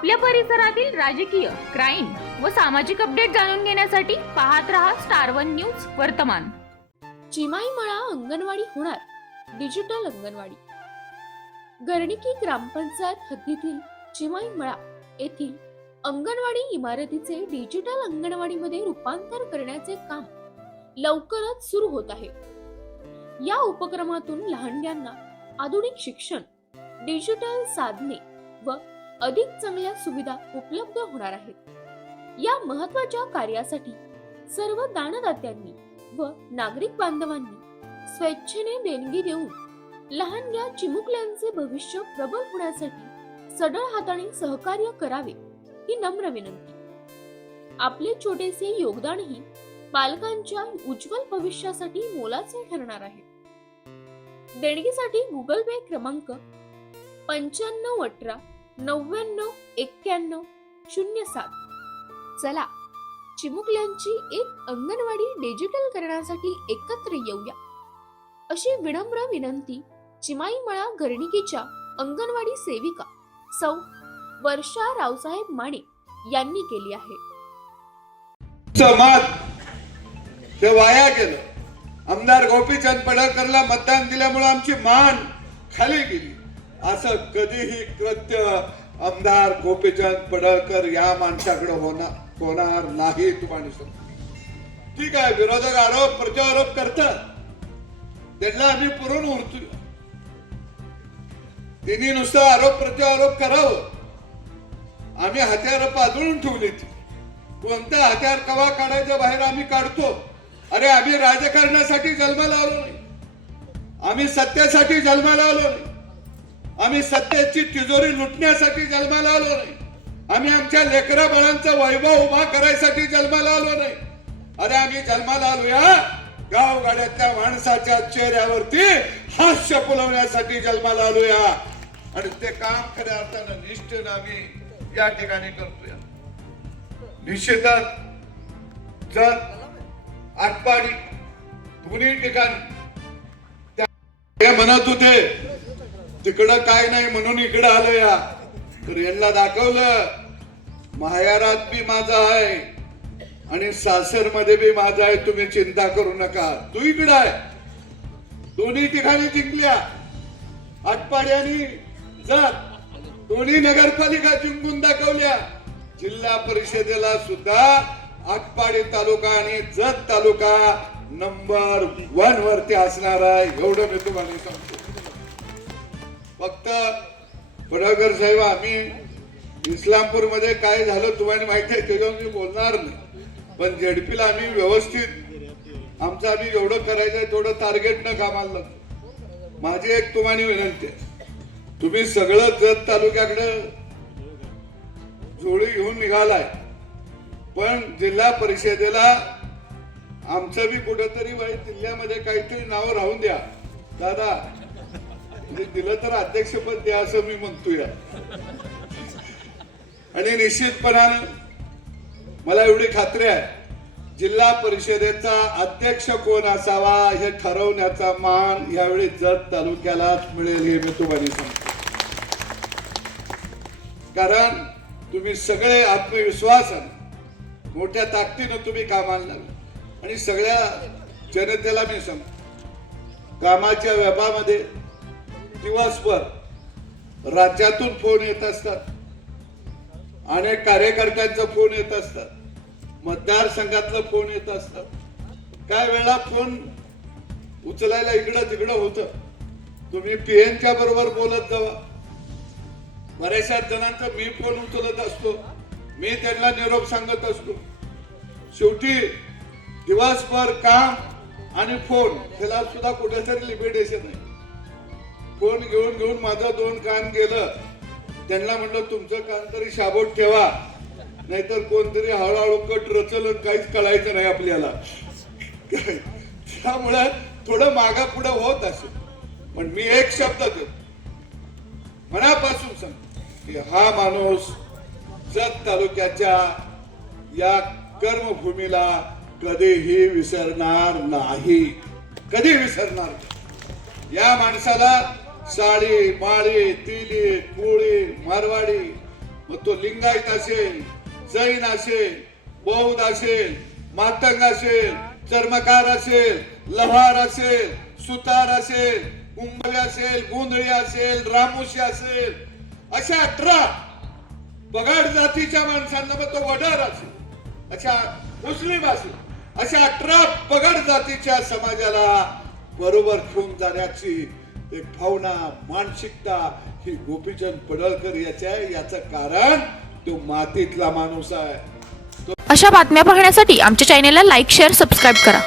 आपल्या परिसरातील राजकीय क्राईम व सामाजिक अपडेट जाणून घेण्यासाठी पाहत रहा स्टार वन न्यूज वर्तमान. चिमाईमळा अंगणवाडी होणार. डिजिटल अंगणवाडी. गर्णिकी ग्रामपंचायत हद्दीतील चिमाईमळा येथील अंगणवाडी इमारतीचे डिजिटल अंगणवाडीमध्ये रूपांतर करण्याचे काम लवकरच सुरू होत आहे. या उपक्रमातून लहानग्यांना आधुनिक शिक्षण डिजिटल साधने व अधिक चांगल्या सुविधा उपलब्ध होणार आहेत. या महत्त्वाच्या कार्यासाठी सर्व दानदात्यांनी व नागरिक बांधवांनी स्वेच्छेने देणगी देऊन लहानग्या चिमुकल्यांचे भविष्य प्रबल होण्यासाठी सडळ हाताने सहकार्य करावे ही नम्र विनंती. आपले छोटेसे योगदानही पालकांच्या उज्ज्वल भविष्यासाठी मोलाचे ठरणार आहे. देणगीसाठी गुगल पे क्रमांक पंच्याण्णव अठरा नव्याण्णव एक्क्याण्णव शून्य सात. चला चिमुकल्यांची एक अंगणवाडी डिजिटल करण्यासाठी एकत्र येऊया. अशी विनम्र विनंती चिमाईमळा घरणिकेच्या अंगणवाडी सेविका सौ वर्षा रावसाहेब माने यांनी केली आहे. मत ते वाया गेलं. आमदार गोपीचंद पडळकरला मतदान दिल्यामुळे आमची मान खाली गेली. असं कधीही कृत्य आमदार गोपीचंद पडळकर या माणसाकडे होणार होणार नाही तुम्हाला सांगतो. ठीक आहे विरोधक आरोप प्रत्यारोप करतात. त्यांना आम्ही पुरून उरतोय. तिने नुसतं आरोप प्रत्यारोप करावं. आम्ही हत्यार पाजळून ठेवली ती. कोणतं हत्यार कवा काढायचं बाहेर आम्ही काढतो. अरे आम्ही राजकारणासाठी जन्माला आलो नाही. आम्ही सत्तेसाठी जन्माला आलो नाही. आम्ही सत्तेची तिजोरी लुटण्यासाठी जन्माला आलो नाही. आम्ही आमच्या लेकरा बाळांचा वैभव उभा करायसाठी जन्माला आलो नाही. अरे आम्ही जन्माला आलो या गावगाड्यातल्या माणसाच्या चेहऱ्यावरती हास्य फुलवण्यासाठी जन्माला आलो या आणि ते काम खऱ्या अर्थानं निष्ठेनं आम्ही या ठिकाणी करतोय. निश्चितच जर आटपाडी दोन्ही ठिकाणी त्या- ते म्हणत होते तिकडं काय नाही म्हणून इकडं आलो या. तर यांना दाखवलं माहेरात बी माझा आहे आणि सासरमध्ये बी माझा आहे तुम्ही चिंता करू नका. तू इकडं आहे. दोन्ही ठिकाणी जिंकल्या. आटपाडी आणि जात. दोन्ही नगरपालिका जिंकून दाखवल्या. जिल्हा परिषदेला सुद्धा आटपाडी तालुका आणि जत तालुका नंबर वन वरती असणार आहे. एवढं मी तुम्हाला सांगतो. फक्त पडळकर साहेब आम्ही इस्लामपूरमध्ये काय झालं तुम्हाला माहिती आहे त्याच्यावर मी बोलणार नाही. पण झेडपीला आम्ही व्यवस्थित आमचं आम्ही एवढं करायचं तेवढं टार्गेट न कामाला माझी एक तुम्हाला विनंती आहे. तुम्ही सगळं जत तालुक्याकडे जोडी घेऊन निघालाय पण जिल्हा परिषदेला आमचं बी कुठंतरी वाईट जिल्ह्यामध्ये काहीतरी नाव राहून द्या. दादा म्हणजे दिलं तर अध्यक्षपद द्या असं मी म्हणतोय. आणि निश्चितपणानं मला एवढी खात्री आहे जिल्हा परिषदेचा अध्यक्ष कोण असावा हे ठरवण्याचा मान यावेळी जत तालुक्यालाच मिळेल हे मी तुम्हाला सांगतो. कारण तुम्ही सगळे आत्मविश्वासाने मोठ्या ताकदीनं तुम्ही कामाला लागले. आणि सगळ्या जनतेला मी सांगतो कामाच्या व्यापामध्ये दिवसभर राज्यातून फोन येत असतात. अनेक कार्यकर्त्यांचा फोन येत असतात. मतदारसंघातलं फोन येत असतात काय वेळा फोन उचलायला इकडं तिकडं होतं. तुम्ही पीएनच्या बरोबर बोलत जावा. बऱ्याचशा जणांचा मी फोन उचलत असतो. मी त्यांना निरोप सांगत असतो. शेवटी दिवसभर काम आणि फोन ह्याला सुद्धा कुठेतरी लिमिटेशन आहे. कोण घेऊन घेऊन माझं दोन कान गेलं. त्यांना म्हटलं तुमचं कान तरी शाबोट ठेवा. नाहीतर कोणतरी हळूहळू कट रचल काहीच कळायचं नाही आपल्याला. त्यामुळे थोडं मागा पुढं होत असेल. पण मी एक शब्द देतो. मनापासून सांग की हा माणूस जत तालुक्याच्या या कर्मभूमीला कधीही विसरणार नाही. कधी विसरणार या माणसाला साडी माळी तिली कोळी मारवाडी. मग तो लिंगायत असेल जैन असेल बौद्ध असेल मातंग असेल चर्मकार असेल लव्हार असेल सुतार असेल कुंभले असेल गोंधळी असेल रामोशी असेल अशा अठरा बगाड जातीच्या माणसांना मग तो वडार असेल अशा मुस्लिम असेल अशा अठरा पगड जातीच्या समाजाला बरोबर घेऊन जाण्याची एक भावना मानसिकता ही गोपीचंद पडळकर याच्या आहे. याचं कारण तो मातीतला माणूस आहे. अशा बातम्या पाहण्यासाठी आमच्या चॅनेलला लाईक शेअर सबस्क्राईब करा.